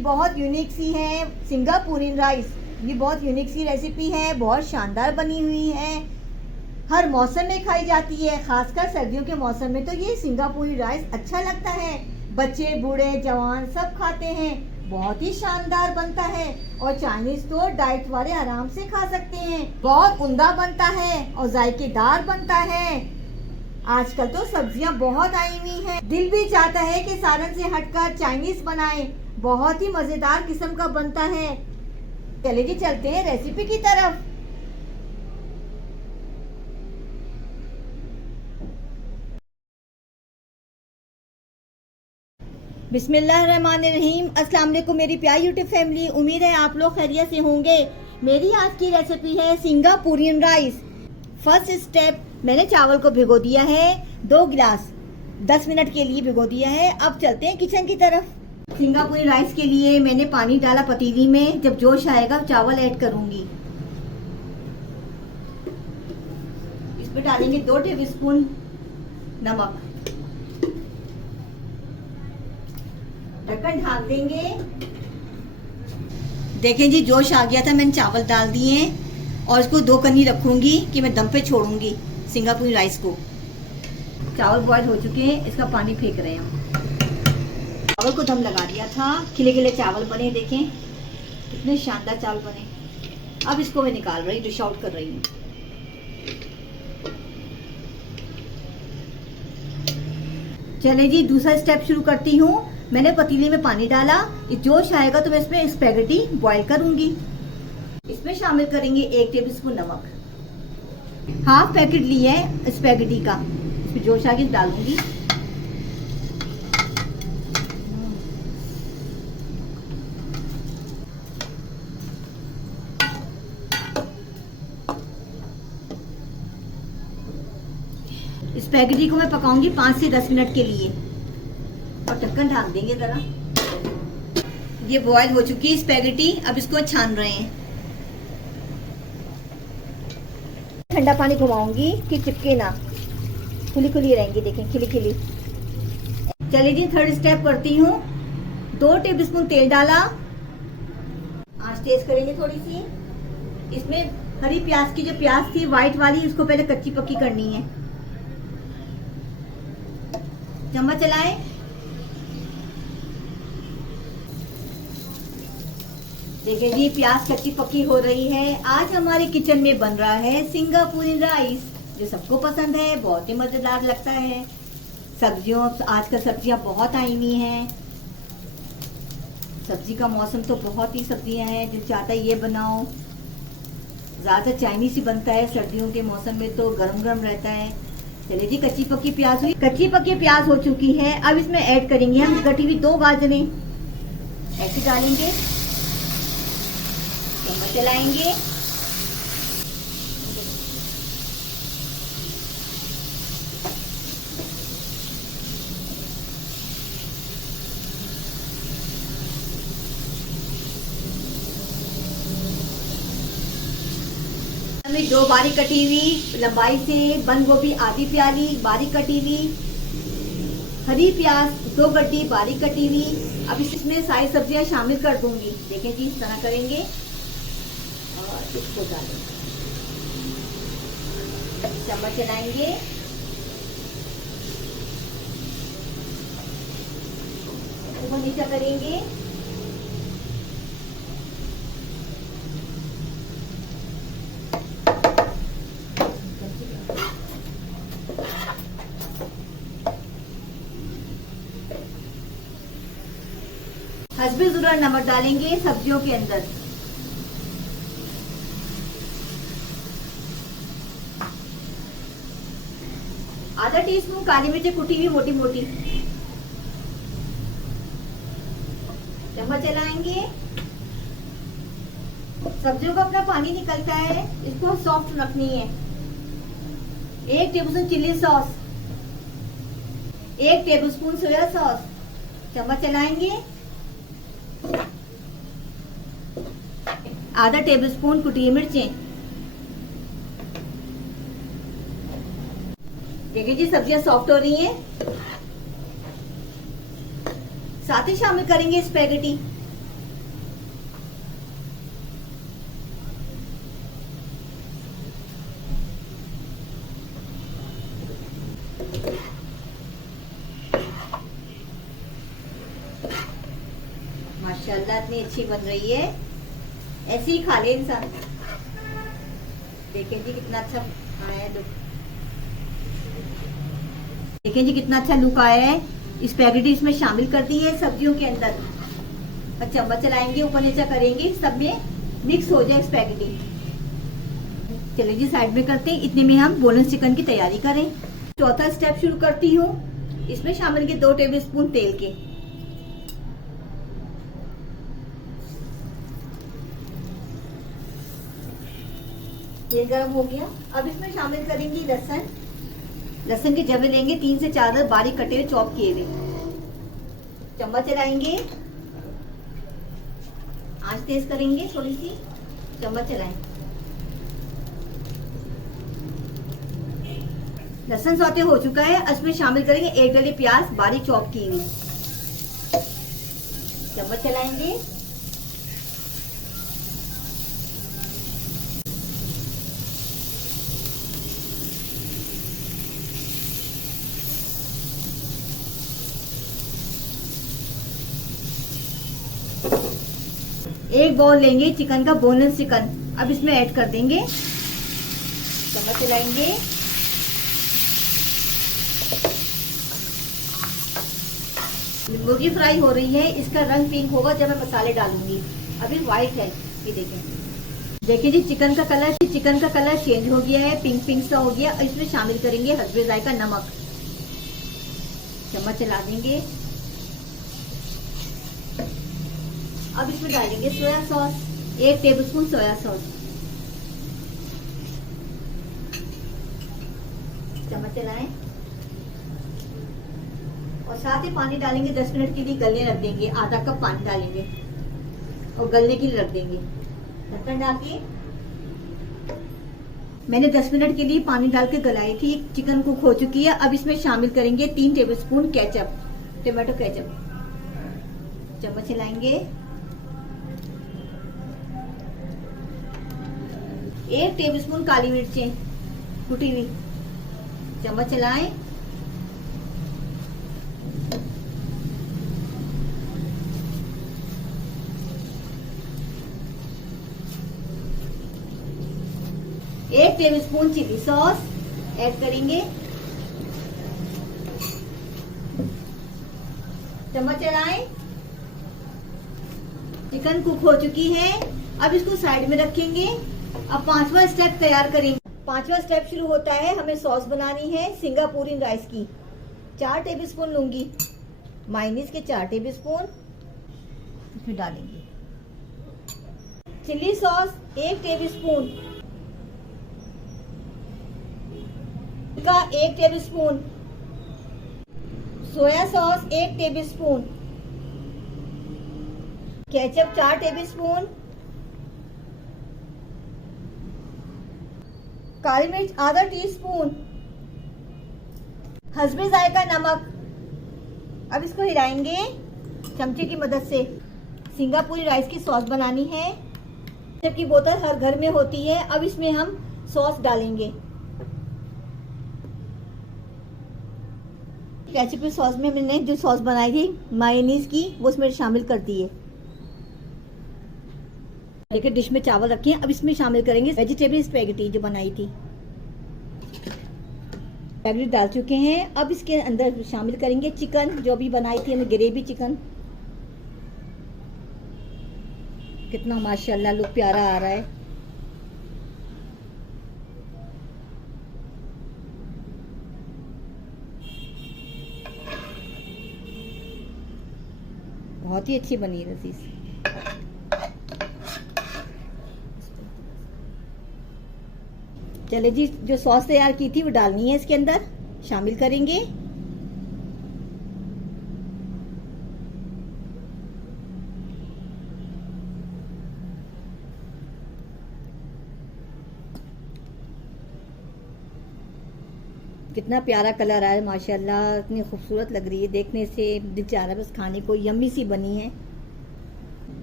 बहुत यूनिक सी है Singaporean rice. ये बहुत यूनिक सी रेसिपी है, बहुत शानदार बनी हुई है, हर मौसम में खाई जाती है, खासकर सर्दियों के मौसम में तो ये सिंगापुरी राइस अच्छा लगता है। बच्चे बूढ़े जवान सब खाते हैं, बहुत ही शानदार बनता है। और चाइनीज तो डाइट वाले आराम से खा सकते हैं। बहुत उम्दा बनता है और जायकेदार बनता है। आजकल तो सब्जियां बहुत आई हुई हैं, दिल भी चाहता है कि सालन से हटकर चाइनीज बनाएं। बहुत ही मजेदार किस्म का बनता है। चलिए जी चलते हैं रेसिपी की तरफ। बिस्मिल्लाहिर्रहमानिर्रहीम। अस्सलाम वालेकुम मेरी प्यारी यूट्यूब फैमिली, उम्मीद है आप लोग खैरियत से होंगे। मेरी आज की रेसिपी है सिंगापुरियन राइस। फर्स्ट स्टेप, मैंने चावल को भिगो दिया है 2 गिलास, 10 मिनट के लिए भिगो दिया है। अब चलते हैं किचन की तरफ। सिंगापुरी राइस के लिए मैंने पानी डाला पतीली में, जब जोश आएगा चावल ऐड करूंगी। इसमें डालेंगे 2 टेबलस्पून नमक, ढक्कन ढाक देंगे। देखें जी जोश आ गया था, मैंने चावल डाल दिए और इसको 2 कन्नी रखूंगी कि मैं दम पे छोड़ूंगी सिंगापुरी राइस को। चावल बॉयल हो चुके हैं, इसका पानी फेंक रहे हैं हम। चावल को दम लगा दिया था, खिले खिले चावल बने, देखें कितने शानदार चावल बने। अब इसको मैं निकाल रही, डिश आउट कर रही हूँ। चले जी दूसरा स्टेप शुरू करती हूँ। मैंने पतीले में पानी डाला, जोश आएगा तो मैं इसमें स्पैगेटी बॉईल करूंगी। इसमें शामिल करेंगे 1 टेबलस्पून नमक, हाफ पैकेट लिया है स्पैगेटी का, इसमें जोश आगे डालूंगी। स्पैगेटी को मैं पकाऊंगी 5 से 10 मिनट के लिए और ढक्कन ढाक देंगे जरा। ये बॉयल हो चुकी है स्पैगेटी, अब इसको छान रहे हैं। ठंडा पानी घुमाऊंगी कि चिपके ना, खुली खुली रहेंगी, देखें खिली खिली। चलिए जी थर्ड स्टेप करती हूँ। 2 टेबलस्पून तेल डाला, आंच तेज करेंगे थोड़ी सी। इसमें हरी प्याज की जो प्याज थी व्हाइट वाली, उसको पहले कच्ची पक्की करनी है। चम्मच चलाएं, देखिए जी प्याज कच्ची पक्की हो रही है। आज हमारे किचन में बन रहा है सिंगापुरी राइस, जो सबको पसंद है, बहुत ही मजेदार लगता है। सब्जियों आजकल सब्जियां बहुत आई हुई हैं, सब्जी का मौसम तो बहुत ही सब्जियां हैं, जो चाहता है ये बनाओ। ज्यादातर चाइनीज ही बनता है, सर्दियों के मौसम में तो गरम गरम रहता है। चलिए जी कच्ची पक्की प्याज हुई, कच्ची पक्की प्याज हो चुकी है। अब इसमें ऐड करेंगे हम कटी हुई 2 गाजरें, ऐसे डालेंगे, चम्मच चलाएंगे। हमें 2 बारीक कटी हुई लंबाई से बंद गोभी आधी प्याली बारीक कटी हुई, हरी प्याज 2 गड्डी बारीक कटी हुई। अब इसमें सारी सब्जियां शामिल कर दूंगी। देखें जी इस तरह करेंगे और इसको डालेंगे, चम्मच चलाएंगे। ऊपर नीचे करेंगे। हस्बे ज़रूरत नमक डालेंगे सब्जियों के अंदर। आधा टीस्पून काली मिर्च कुटी हुई मोटी मोटी, चम्मच चलाएंगे। सब्जियों का अपना पानी निकलता है, इसको सॉफ्ट रखनी है। 1 tablespoon chilli sauce, 1 tablespoon soya sauce, चम्मच चलाएंगे। आधा टेबलस्पून कुटी हुई मिर्चें। देखिए जी सब्जियां सॉफ्ट हो रही हैं। साथ ही शामिल करेंगे स्पैगेटी। इतनी अच्छी बन रही है, ऐसे ही खा ले इंसान। देखें जी कितना अच्छा आया है लुक, देखें जी कितना अच्छा लुक आया है। स्पैगेटी इसमें शामिल कर दी है सब्जियों के अंदर, और चम्मच चलाएंगे ऊपर नीचे करेंगे, सब में मिक्स हो जाए स्पैगेटी। चलिए जी साइड में करते हैं, इतने में हम बोनलेस चिकन की तैयारी करें। चौथा स्टेप शुरू करती हूँ, इसमें शामिल किए 2 टेबलस्पून तेल के। तेल गर्म हो गया, अब इसमें शामिल करेंगे लहसुन। लहसुन के जवे लेंगे 3 से 4 बारीक कटे हुए चॉप किए हुए। चम्मच चलाएंगे, आंच तेज करेंगे थोड़ी सी, चम्मच चलाएं। लहसुन सौते हो चुका है, इसमें शामिल करेंगे 1 डली प्याज बारीक चॉप की हुई। चम्मच चलाएंगे, एक बाउल लेंगे चिकन का, बोनलेस चिकन, अब इसमें ऐड कर देंगे। चम्मच चलाएंगे, मुर्गी फ्राई हो रही है, इसका रंग पिंक होगा जब मैं मसाले डालूंगी। अभी व्हाइट है, ये देखें। देखिए जी चिकन का कलर चेंज हो गया है, पिंक पिंक सा हो गया। इसमें शामिल करेंगे हस्बे जायका नमक। चम्मच चला देंगे, अब इसमें डालेंगे सोया सॉस, 1 टेबलस्पून सोया सॉस। चम्मच चलाएं और साथ ही पानी डालेंगे। 10 मिनट के लिए गलने रख देंगे, आधा कप पानी डालेंगे और गलने के लिए रख देंगे। ढक्कन डाल के मैंने 10 मिनट के लिए पानी डाल के गलाई थी, चिकन कुक हो चुकी है। अब इसमें शामिल करेंगे 3 टेबलस्पून केचप, टमाटो केचप। चम्मच चलाएंगे, 1 टेबलस्पून काली मिर्चें कुटी हुई। चम्मच चलाएं, एक टेबलस्पून चिली सॉस ऐड करेंगे। चम्मच चलाएं, चिकन कुक हो चुकी है, अब इसको साइड में रखेंगे। अब 5वां स्टेप तैयार करेंगे। 5वां स्टेप शुरू होता है, हमें सॉस बनानी है सिंगापुरी राइस की। 4 टेबलस्पून लूंगी, मायोनीज के 4 टेबलस्पून इसमें डालेंगे। चिली सॉस 1 टेबलस्पून का 1 tablespoon, soya sauce 1 tablespoon, ketchup 4 tablespoon, काली मिर्च आधा टीस्पून, हस्बे जायका नमक। अब इसको हिलाएंगे चमचे की मदद से। सिंगापुरी राइस की सॉस बनानी है, जबकि बोतल हर घर में होती है। अब इसमें हम सॉस डालेंगे। केचप की सॉस में मैंने जो सॉस बनाई थी मायोनीज की, वो इसमें शामिल कर दी है। देखिए डिश में चावल रखे हैं, अब इसमें शामिल करेंगे वेजिटेबल स्पैगेटी जो बनाई थी। स्पैगेटी डाल चुके हैं, अब इसके अंदर शामिल करेंगे चिकन जो भी बनाई थी हमने, ग्रेवी चिकन। कितना माशाल्लाह लुक प्यारा आ रहा है। बहुत ही अच्छी बनी है लजीज। चले जी, जो सॉस तैयार की थी वो डालनी है इसके अंदर, शामिल करेंगे। कितना प्यारा कलर आया माशाल्लाह, इतनी खूबसूरत लग रही है, देखने से दिल चाह रहा है बस खाने को, यम्मी सी बनी है।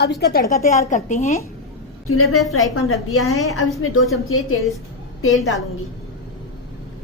अब इसका तड़का तैयार करते हैं। चूल्हे पे फ्राई पैन रख दिया है, अब इसमें 2 चमचे तेल डालूंगी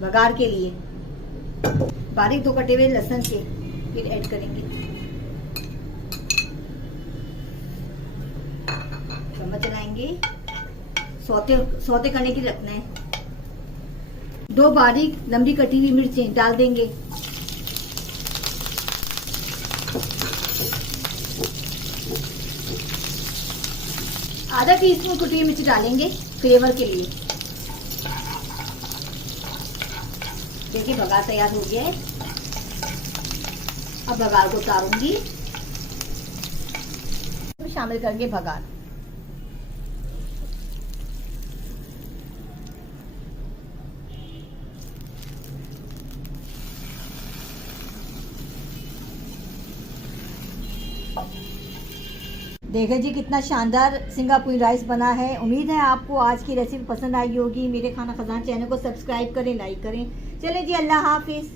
बघार के लिए। बारीक 2 कटे हुए लहसुन के फिर ऐड करेंगे। चम्मच चलाएंगे, सौते सौते करने के लिए रखना है। 2 बारीक लंबी कटी हुई मिर्चें डाल देंगे। आधा टीस्पून कुटी हुई मिर्च डालेंगे फ्लेवर के लिए। देखिए बघार तैयार हो गया है। अब बघार को उतारूंगी, शामिल करेंगे बघार। देखें जी कितना शानदार सिंगापुरी राइस बना है। उम्मीद है आपको आज की रेसिपी पसंद आई होगी। मेरे खाना खजाना चैनल को सब्सक्राइब करें, लाइक करें। चलें जी, अल्लाह हाफिज।